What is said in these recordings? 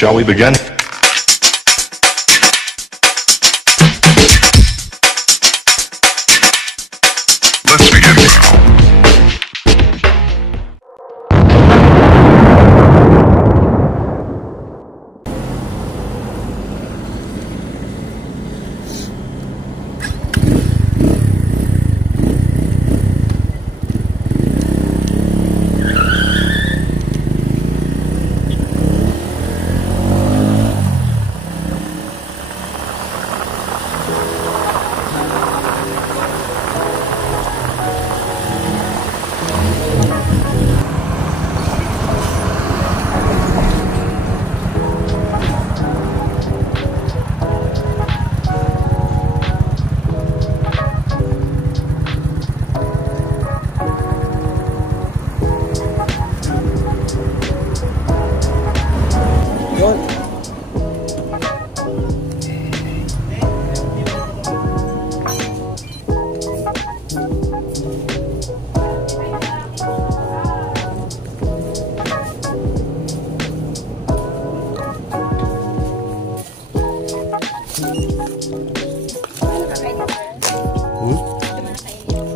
Shall we begin? Let's begin now.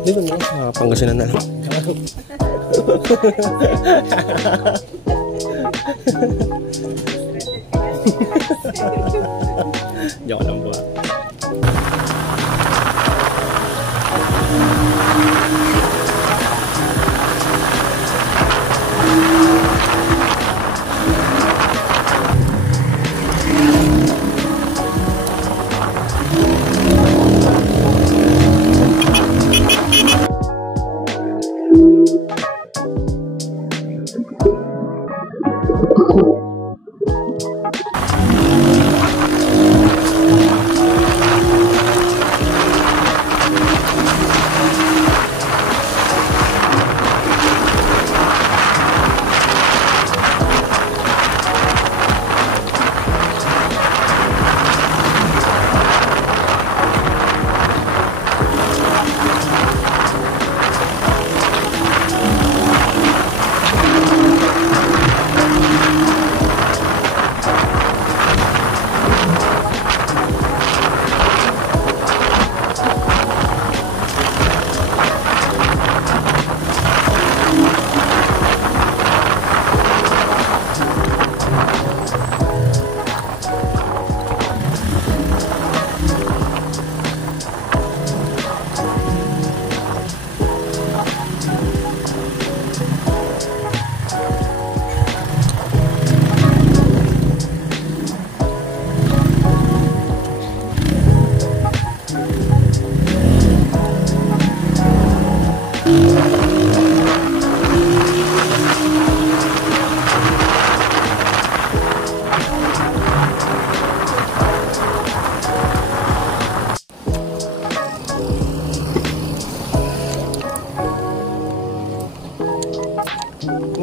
Dito mo sa Pangasinan na lang. Joke lang po.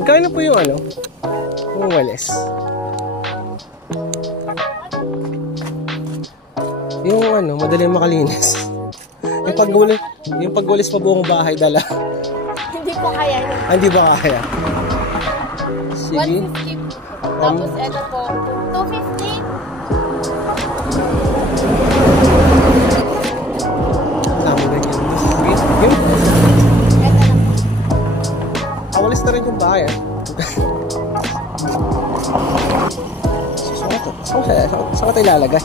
Magkano po yung ano? Yung walis? Yung ano, madali makalinis. Yung pagwalis pa buong bahay dala. Hindi po kaya yun. Hindi ba kaya? Sige. 150. Tapos ito po, 250. Sabi na yun. Sige. Awalis na rin yung bahay. Saan ka tayo lalagay?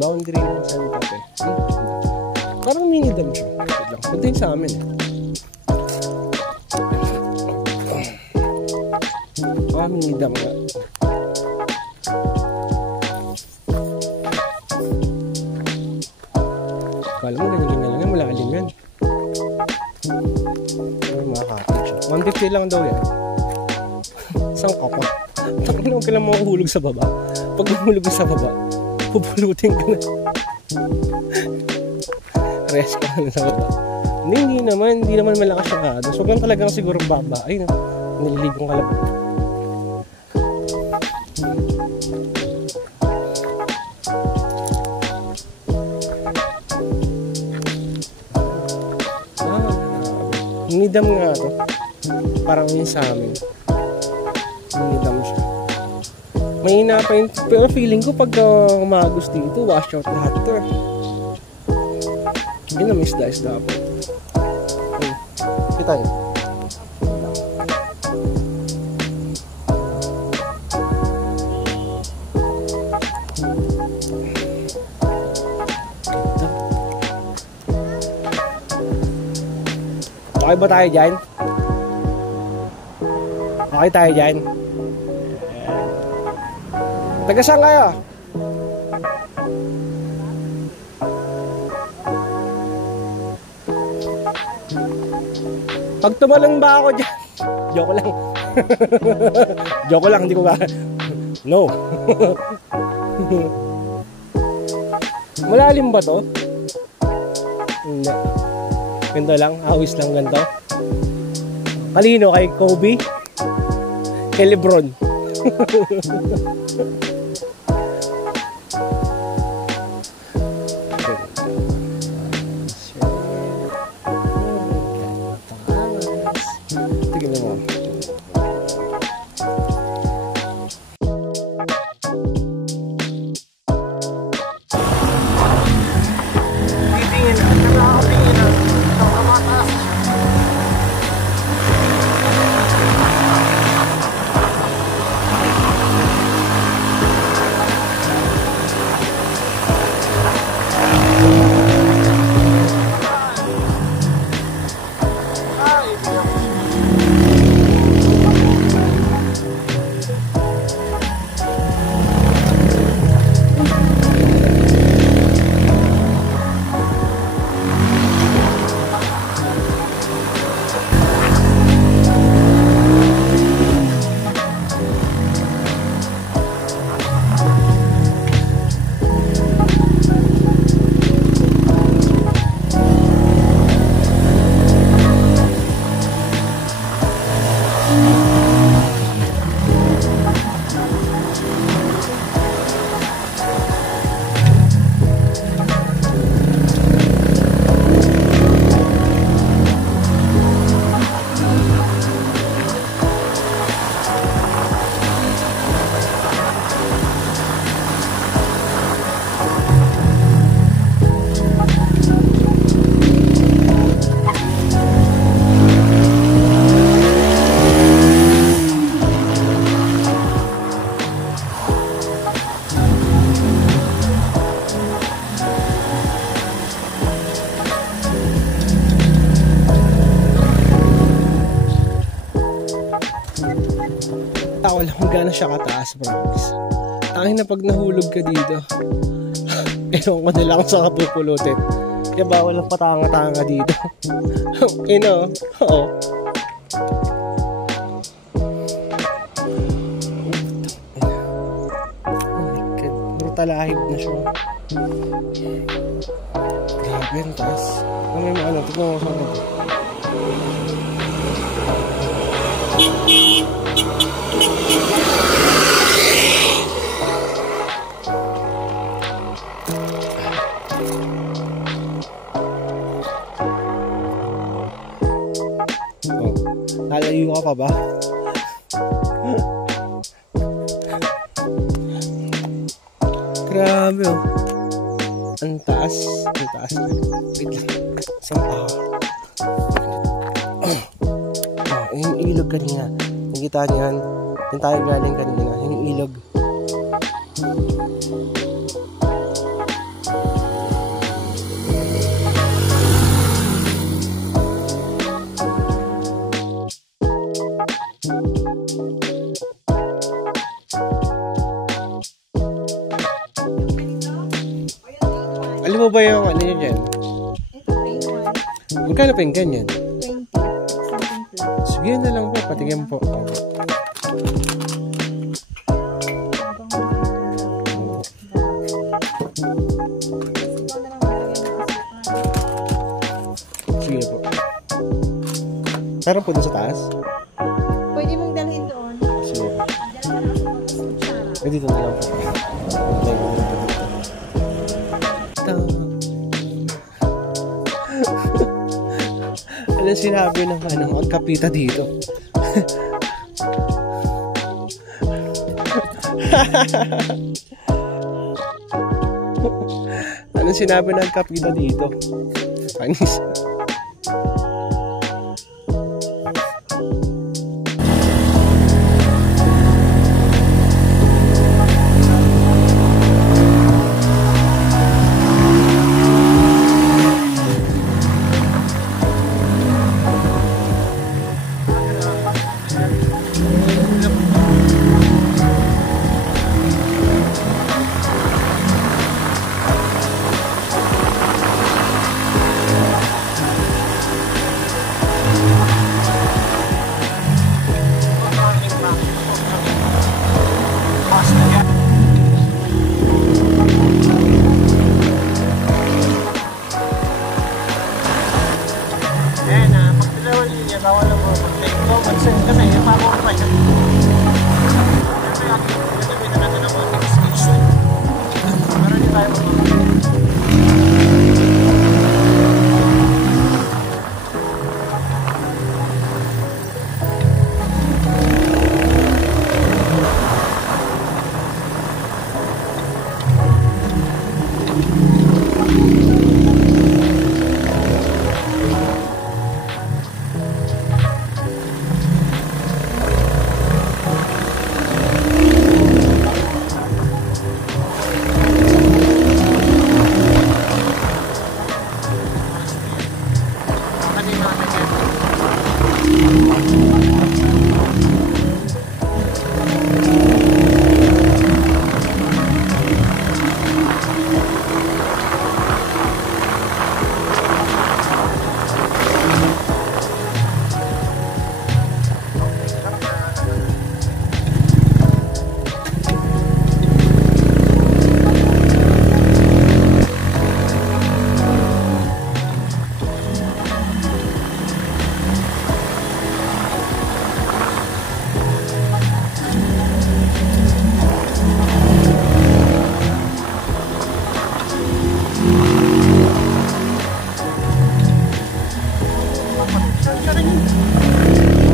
boundary ng Santa Fe. Parang mini dam siya. Punta yun sa amin eh. Minidam nga. Kala mo ganyan lang yan, malalim yan. Ay, mga cottage. 150 lang daw yan. Isang kapo. Takot naman ka lang mahuhulog sa baba. Pag mahulog ka sa baba, pupulutin ka na. Rest ka na sa baba. Hindi naman malakas siya ka. So lang talagang siguro baba. Ay, nililigong kalabot. Minidam nga to. Parang yun sa amin. Minidam siya. Mahina pa yun. Pero feeling ko pag umagos dito, wash out lahat to. Yun na may isda po. Kita yun. Okay ba tayo dyan? Okay tayo dyan? Taga saan kayo? Pag tumalong ba ako dyan? Joke lang. Joke lang, hindi ko ba? No. Malalim ba to? Hindi. Ganito lang, awis lang ganito. Kanino? Kay Kobe? Kay Lebron? Tignan mo. Wala kung gano'n siya kataas, promise. Tangin na pag nahulog ka dito. Ewan ko nila kung saan ka pupulutin. Kaya bawal ang patanga-tanga dito. Oo. Oh my God. Brutalahib na siya. Grabe ang taas. May mga ano. Tignan mo sa mga. Lalayo ka pa ba? Grabe oh. Ang taas. Wait lang. Yung ilog kanina. Nakita niyo yan. Yung tayo galing kanina. Yung ilog. po ba yung ano yun yan? Ito, plain one. Magkano pa yung ganyan? 20. Something plus. Sige na lang po, patigyan po. Sige po. Meron po doon sa taas? Pwede mong dalhin doon. Sige po. Dala ka lang sa kutsara. Dito na lang po. Anong sinabi ng magkapita dito? Anong sinabi ng kapita dito? Panis.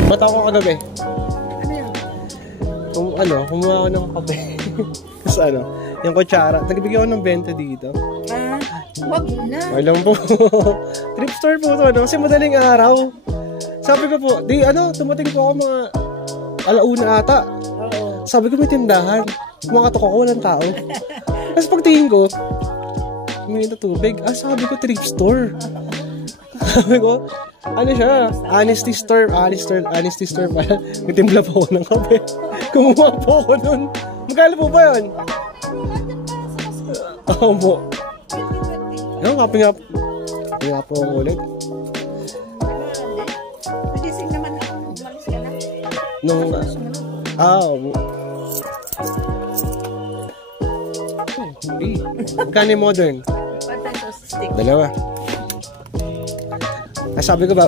Ba't ako kagabi? Ano yun? Kumuha ako ng kape. Tapos yung kutsara. Nagbigay ako ng 20 dito. Wag na. Walang po. Trip store po ito, kasi madaling araw. Sabi ko po, tumating po ako mga alauna ata. Oo. Sabi ko may tindahan. Kumakatok ako, walang tao. Tapos pagtingin ko, humingi na tubig. Sabi ko trip store. Sabi ko, siya? Honesty store pala. Nagtimpla po ako ng kape. Kumuha po ako nun. Magkano po ba yun? Oo po. Kape nga po ako ulit. Nagising naman ako. Umalis ka na. Oo. Magkano yung modern? 1 pesos stick. Dalawa. Sabi ko ba,